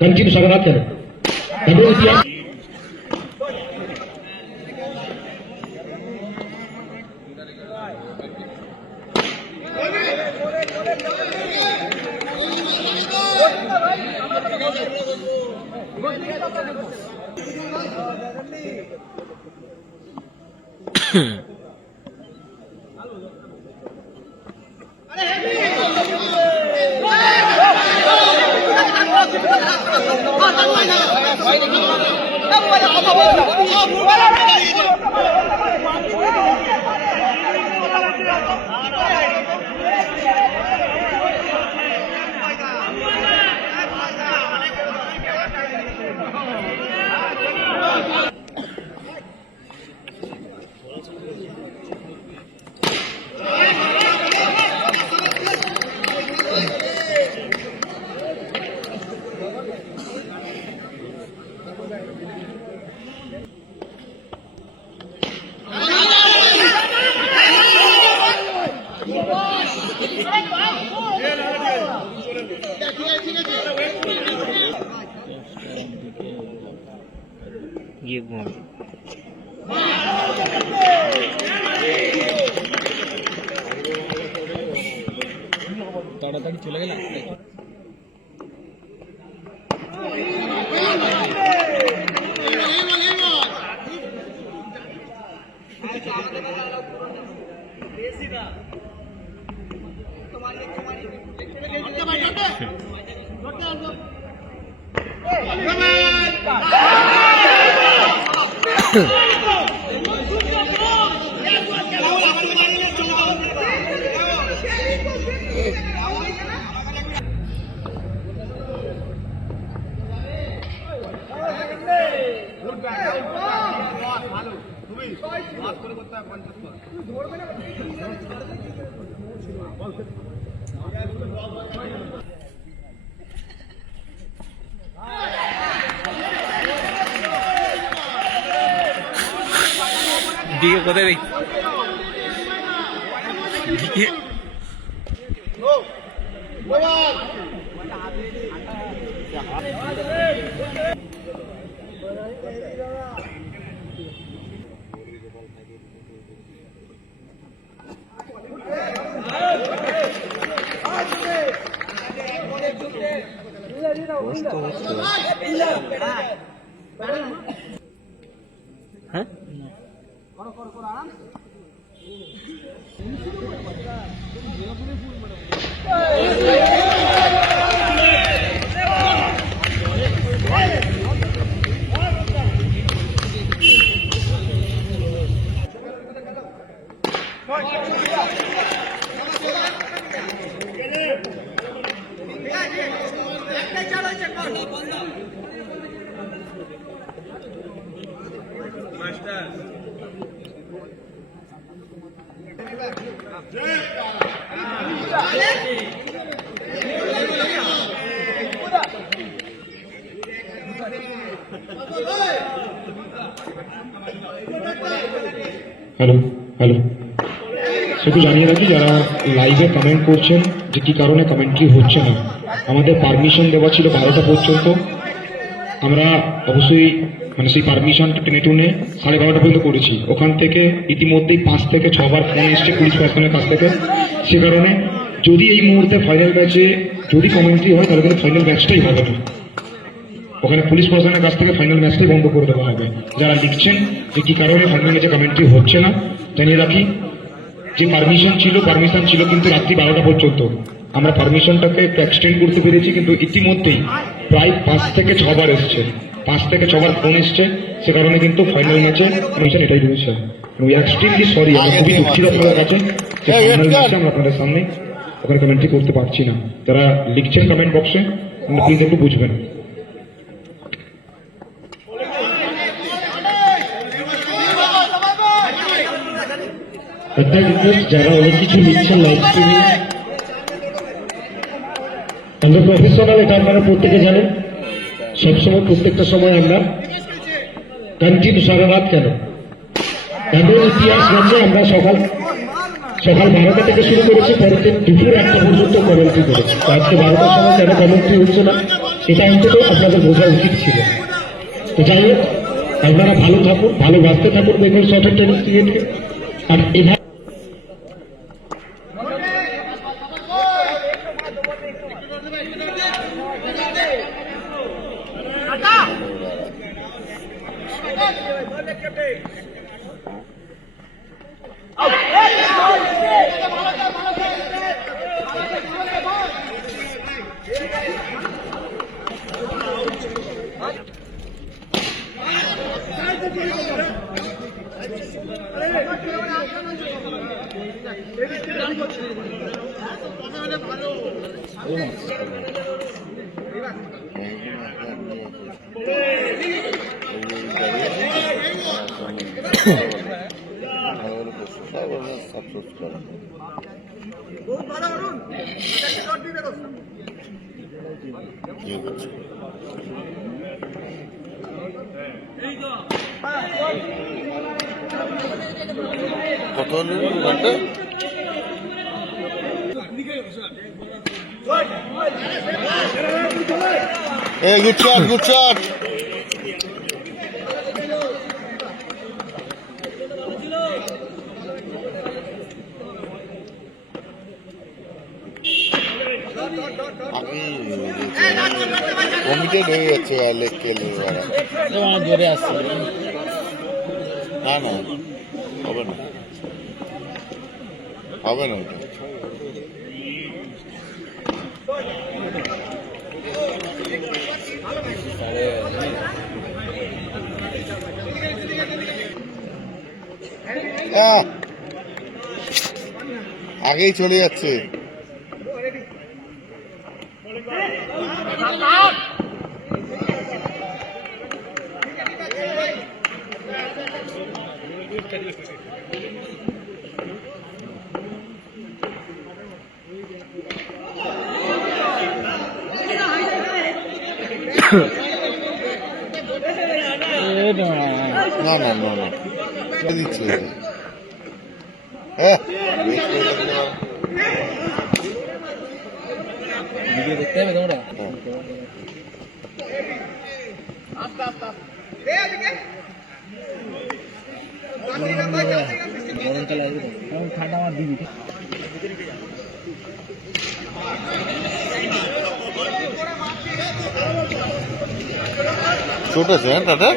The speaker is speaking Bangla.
कंटिन्यू स्वागत करें। ये कौन তাড়াতাড়ি চলে গেলাম। দিকে কোথায় রে দিকে হ্যাঁ हेलो हेलो শুধু জানিয়ে রাখি যারা লাইভে কমেন্ট করছেন যে কি কারণে কমেন্ট্রি হচ্ছে না, আমাদের পারমিশন দেওয়া ছিল 12টা পর্যন্ত। আমরা অবশ্যই মানে সেই পারমিশনটা টেনে টুনে 12:30 পর্যন্ত করেছি। ওখান থেকে ইতিমধ্যেই 5 থেকে 6 বার ফোন এসছে পুলিশ প্রশাসনের কাছ থেকে। সে কারণে যদি এই মুহূর্তে ফাইনাল ম্যাচে যদি কমেন্ট্রি হয় তাহলে কিন্তু ফাইনাল ম্যাচটাই হবে না, ওখানে পুলিশ প্রশাসনের কাছ থেকে ফাইনাল ম্যাচটাই বন্ধ করে দেওয়া হবে। যারা লিখছেন যে কি কারণে ফাইনাল ম্যাচে কমেন্ট্রি হচ্ছে না, জানিয়ে রাখি যে পারমিশন ছিল কিন্তু রাত্রি 12টা পর্যন্ত। আমরা পারমিশনটাকে একটু এক্সটেন্ড করতে পেরেছি, কিন্তু ইতিমধ্যেই প্রায় 5 থেকে 6 বার এসছে, 5 থেকে 6 বার ফোন এসছে। সে কারণে কিন্তু ফাইনাল ম্যাচে পারমিশন এটাই রয়েছে। উই এক্সট্রিমলি সরি, আমরা খুবই দুঃখিত আপনাদের কাছে যে ফাইনাল ম্যাচে আমরা আপনাদের সামনে ওখানে কমেন্ট্রি করতে পারছি না। যারা লিখছেন কমেন্ট বক্সে প্লিজ একটু বুঝবেন। একটা রিকোয়েস্ট, যারা অনেক কিছু লিখছেন লাইভ স্ট্রিমে, আমরা প্রফেশনাল, এটা আপনারা প্রত্যেকে জানেন। সবসময় প্রত্যেকটা সময় আমরা কন্টিনিউ সারা রাত কেন? তাদের ইতিহাস জানলে আমরা সকাল 12টা থেকে শুরু করেছি, পরের দিন দুপুর 1টা পর্যন্ত কমেন্ট্রি করেছি। তো আজকে 12টার সময় কেন কমেন্ট্রি হচ্ছে না, এটা অন্তত আপনাদের বোঝা উচিত ছিল। তো যাই হোক, আপনারা ভালো থাকুন, ভালো বাঁচতে থাকুন বেঙ্গল শর্ট টেনিস ক্রিকেটকে। আর এভাবে কত হলো ঘন্টা? Good shot, good shot. Committed হয়ে যাচ্ছে লেগ খেলে জোরে আসছে। না না, হবে না, হবে না ওটা। আগেই চলে যাচ্ছে। না না না না, দিচ্ছে। হ্যাঁ, ভিডিও দেখতে হবে তোমরা। গরমকালে আসবে তো, ঠান্ডা আমার দিবি। ছোট আছে, হ্যাঁ টাটা।